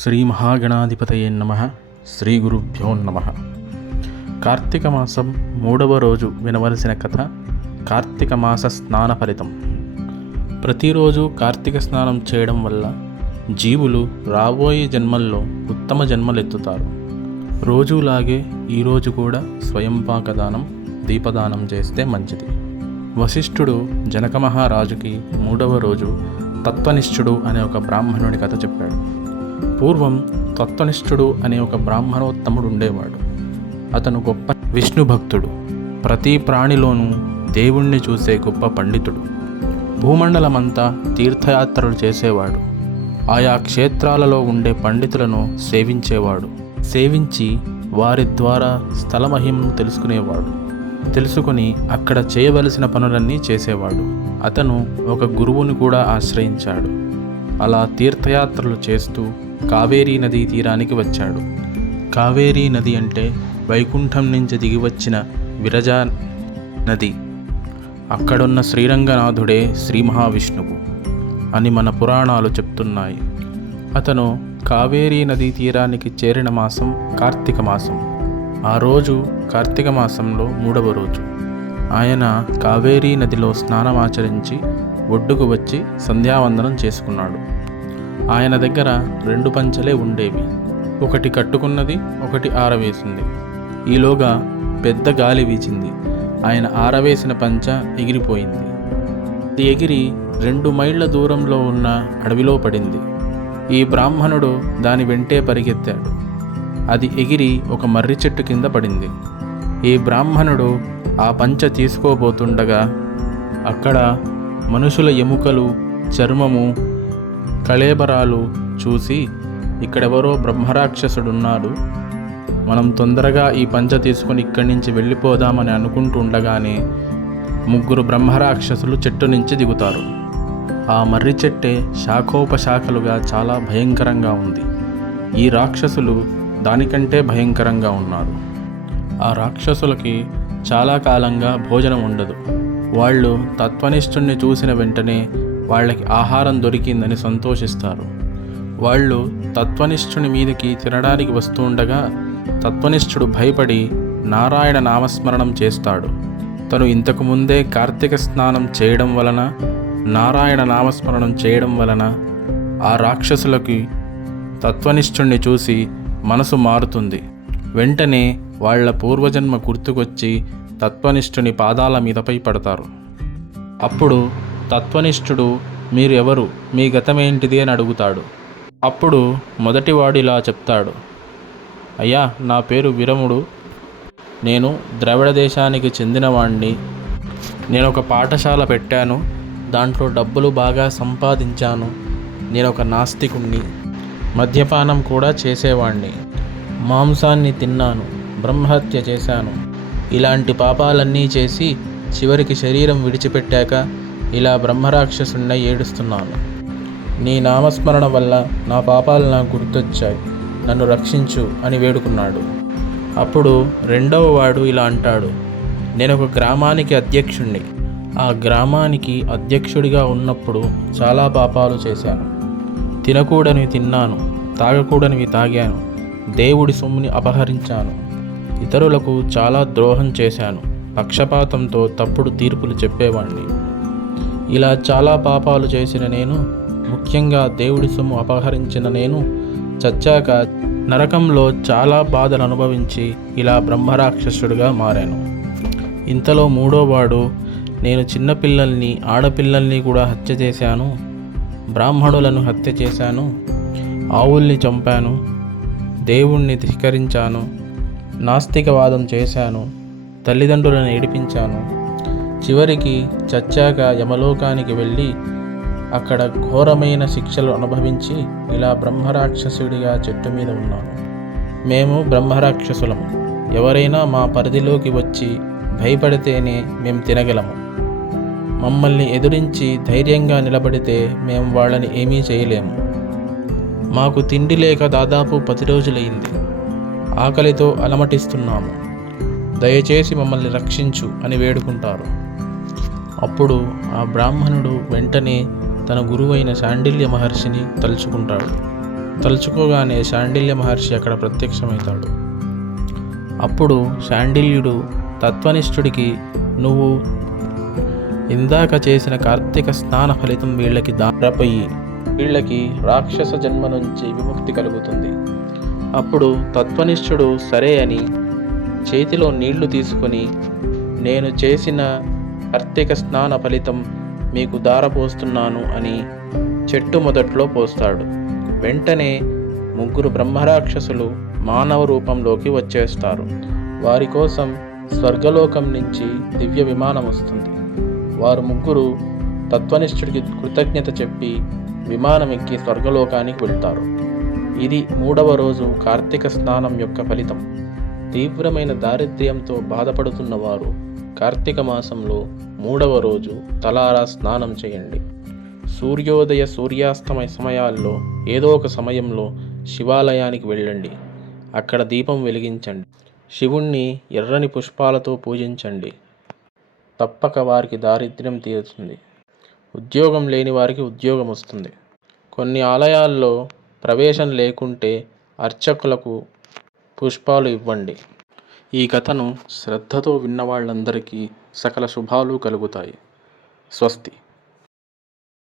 శ్రీ మహాగణాధిపతయే నమః. శ్రీ గురుభ్యో నమః. కార్తీక మాసం 3వ రోజు వినవలసిన కథ కార్తీక మాస స్నాన ఫలితం. ప్రతిరోజు కార్తీక స్నానం చేయడం వల్ల జీవులు రాబోయే జన్మల్లో ఉత్తమ జన్మలెత్తుతారు. రోజులాగే ఈరోజు కూడా స్వయంపాక దానం, దీపదానం చేస్తే మంచిది. వశిష్ఠుడు జనక మహారాజుకి 3వ రోజు తత్వనిష్ఠుడు అనే ఒక బ్రాహ్మణుడి కథ చెప్పాడు. పూర్వం తత్వనిష్ఠుడు అనే ఒక బ్రాహ్మణోత్తముడు ఉండేవాడు. అతను గొప్ప విష్ణు భక్తుడు. ప్రతి ప్రాణిలోనూ దేవుణ్ణి చూసే గొప్ప పండితుడు. భూమండలమంతా తీర్థయాత్రలు చేసేవాడు. ఆయా క్షేత్రాలలో ఉండే పండితులను సేవించేవాడు. సేవించి వారి ద్వారా స్థల మహిమను తెలుసుకుని అక్కడ చేయవలసిన పనులన్నీ చేసేవాడు. అతను ఒక గురువుని కూడా ఆశ్రయించాడు. అలా తీర్థయాత్రలు చేస్తూ కావేరీ నదీ తీరానికి వచ్చాడు. కావేరీ నది అంటే వైకుంఠం నుంచి దిగివచ్చిన విరజా నది. అక్కడున్న శ్రీరంగనాథుడే శ్రీ మహావిష్ణువు అని మన పురాణాలు చెప్తున్నాయి. అతను కావేరీ నదీ తీరానికి చేరిన మాసం కార్తీక మాసం. ఆ రోజు కార్తీక మాసంలో 3వ రోజు. ఆయన కావేరీ నదిలో స్నానమాచరించి ఒడ్డుకు వచ్చి సంధ్యావందనం చేసుకున్నాడు. ఆయన దగ్గర 2 పంచెలే ఉండేవి. ఒకటి కట్టుకున్నది, ఒకటి ఆరవేసింది. ఈలోగా పెద్ద గాలి వీచింది. ఆయన ఆరవేసిన పంచ ఎగిరిపోయింది. అది ఎగిరి 2 మైళ్ళ దూరంలో ఉన్న అడవిలో పడింది. ఈ బ్రాహ్మణుడు దాని వెంటే పరిగెత్తాడు. అది ఎగిరి ఒక మర్రి చెట్టు కింద పడింది. ఈ బ్రాహ్మణుడు ఆ పంచ తీసుకోబోతుండగా అక్కడ మనుషుల ఎముకలు, చర్మము, కళేబరాలు చూసి ఇక్కడెవరో బ్రహ్మరాక్షసుడున్నాడు, మనం తొందరగా ఈ పంచ తీసుకొని ఇక్కడి నుంచి వెళ్ళిపోదామని అనుకుంటూ ఉండగానే 3 బ్రహ్మరాక్షసులు చెట్టు నుంచి దిగుతారు. ఆ మర్రి చెట్టే శాఖోపశాఖలుగా చాలా భయంకరంగా ఉంది. ఈ రాక్షసులు దానికంటే భయంకరంగా ఉన్నారు. ఆ రాక్షసులకి చాలా కాలంగా భోజనం ఉండదు. వాళ్ళు తత్వనిష్ఠుణ్ణి చూసిన వెంటనే వాళ్ళకి ఆహారం దొరికిందని సంతోషిస్తారు. వాళ్ళు తత్వనిష్ఠుని మీదకి తినడానికి వస్తూ ఉండగా తత్వనిష్ఠుడు భయపడి నారాయణ నామస్మరణం చేస్తాడు. తను ఇంతకుముందే కార్తీక స్నానం చేయడం వలన, నారాయణ నామస్మరణం చేయడం వలన ఆ రాక్షసులకి తత్వనిష్ఠుణ్ణి చూసి మనసు మారుతుంది. వెంటనే వాళ్ల పూర్వజన్మ గుర్తుకొచ్చి తత్వనిష్ఠుని పాదాల మీదపై పడతారు. అప్పుడు తత్వనిష్ఠుడు మీరు ఎవరు, మీ గతమేంటిది అని అడుగుతాడు. అప్పుడు మొదటివాడు ఇలా చెప్తాడు, అయ్యా, నా పేరు విరముడు. నేను ద్రవిడ దేశానికి చెందినవాణ్ణి. నేను ఒక పాఠశాల పెట్టాను. దాంట్లో డబ్బులు బాగా సంపాదించాను. నేను ఒక నాస్తికుణ్ణి. మద్యపానం కూడా చేసేవాణ్ణి. మాంసాన్ని తిన్నాను. బ్రహ్మహత్య చేశాను. ఇలాంటి పాపాలన్నీ చేసి చివరికి శరీరం విడిచిపెట్టాక ఇలా బ్రహ్మరాక్షసుణ్ణి ఏడుస్తున్నాను. నీ నామస్మరణ వల్ల నా పాపాలు నాకు గుర్తొచ్చాయి, నన్ను రక్షించు అని వేడుకున్నాడు. అప్పుడు 2వ వాడు ఇలా అంటాడు, నేను ఒక గ్రామానికి అధ్యక్షుణ్ణి. ఆ గ్రామానికి అధ్యక్షుడిగా ఉన్నప్పుడు చాలా పాపాలు చేశాను. తినకూడనివి తిన్నాను, తాగకూడనివి తాగాను, దేవుడి సొమ్ముని అపహరించాను, ఇతరులకు చాలా ద్రోహం చేశాను, పక్షపాతంతో తప్పుడు తీర్పులు చెప్పేవాణ్ణి. ఇలా చాలా పాపాలు చేసిన నేను, ముఖ్యంగా దేవుడి సొమ్ము అపహరించిన నేను చచ్చాక నరకంలో చాలా బాధలు అనుభవించి ఇలా బ్రహ్మరాక్షసుడిగా మారాను. ఇంతలో 3వ వాడు, నేను చిన్నపిల్లల్ని, ఆడపిల్లల్ని కూడా హత్య చేశాను, బ్రాహ్మణులను హత్య చేశాను, ఆవుల్ని చంపాను, దేవుణ్ణి ధిక్కరించాను, నాస్తికవాదం చేశాను, తల్లిదండ్రులను ఏడిపించాను. చివరికి చచ్చాక యమలోకానికి వెళ్ళి అక్కడ ఘోరమైన శిక్షలు అనుభవించి ఇలా బ్రహ్మరాక్షసుడిగా చెట్టు మీద ఉన్నాను. మేము బ్రహ్మరాక్షసులము. ఎవరైనా మా పరిధిలోకి వచ్చి భయపడితేనే మేము తినగలము. మమ్మల్ని ఎదురించి ధైర్యంగా నిలబడితే మేము వాళ్ళని ఏమీ చేయలేము. మాకు తిండి లేక దాదాపు 10 రోజులైంది. ఆకలితో అలమటిస్తున్నాము. దయచేసి మమ్మల్ని రక్షించు అని వేడుకుంటారు. అప్పుడు ఆ బ్రాహ్మణుడు వెంటనే తన గురువైన శాండిల్య మహర్షిని తలుచుకుంటాడు. తలుచుకోగానే శాండిల్య మహర్షి అక్కడ ప్రత్యక్షమవుతాడు. అప్పుడు శాండిల్యుడు తత్వనిష్ఠుడికి, నువ్వు ఇందాక చేసిన కార్తీక స్నాన ఫలితం వీళ్ళకి దారపోయి వీళ్ళకి రాక్షస జన్మ నుంచి విముక్తి కలుగుతుంది. అప్పుడు తత్వనిష్ఠుడు సరే అని చేతిలో నీళ్లు తీసుకొని, నేను చేసిన కార్తీక స్నాన ఫలితం మీకు దారపోస్తున్నాను అని చెట్టు మొదట్లో పోస్తాడు. వెంటనే 3 బ్రహ్మరాక్షసులు మానవ రూపంలోకి వచ్చేస్తారు. వారి కోసం స్వర్గలోకం నుంచి దివ్య విమానం వస్తుంది. వారు 3 తత్వనిష్ఠుడికి కృతజ్ఞత చెప్పి విమానం ఎక్కి స్వర్గలోకానికి వెళ్తారు. ఇది 3వ రోజు కార్తీక స్నానం యొక్క ఫలితం. తీవ్రమైన దారిద్ర్యంతో బాధపడుతున్న వారు కార్తీక మాసంలో 3వ రోజు తలారా స్నానం చేయండి. సూర్యోదయ సూర్యాస్తమయ సమయాల్లో ఏదో ఒక సమయంలో శివాలయానికి వెళ్ళండి. అక్కడ దీపం వెలిగించండి. శివుణ్ణి ఎర్రని పుష్పాలతో పూజించండి. తప్పక వారికి దారిద్ర్యం తీరుతుంది. ఉద్యోగం లేని వారికి ఉద్యోగం వస్తుంది. కొన్ని ఆలయాల్లో ప్రవేశం లేకుంటే అర్చకులకు పుష్పాలు ఇవ్వండి. ఈ కథను శ్రద్ధతో విన్న వాళ్ళందరికీ సకల శుభాలు కలుగుతాయి. స్వస్తి.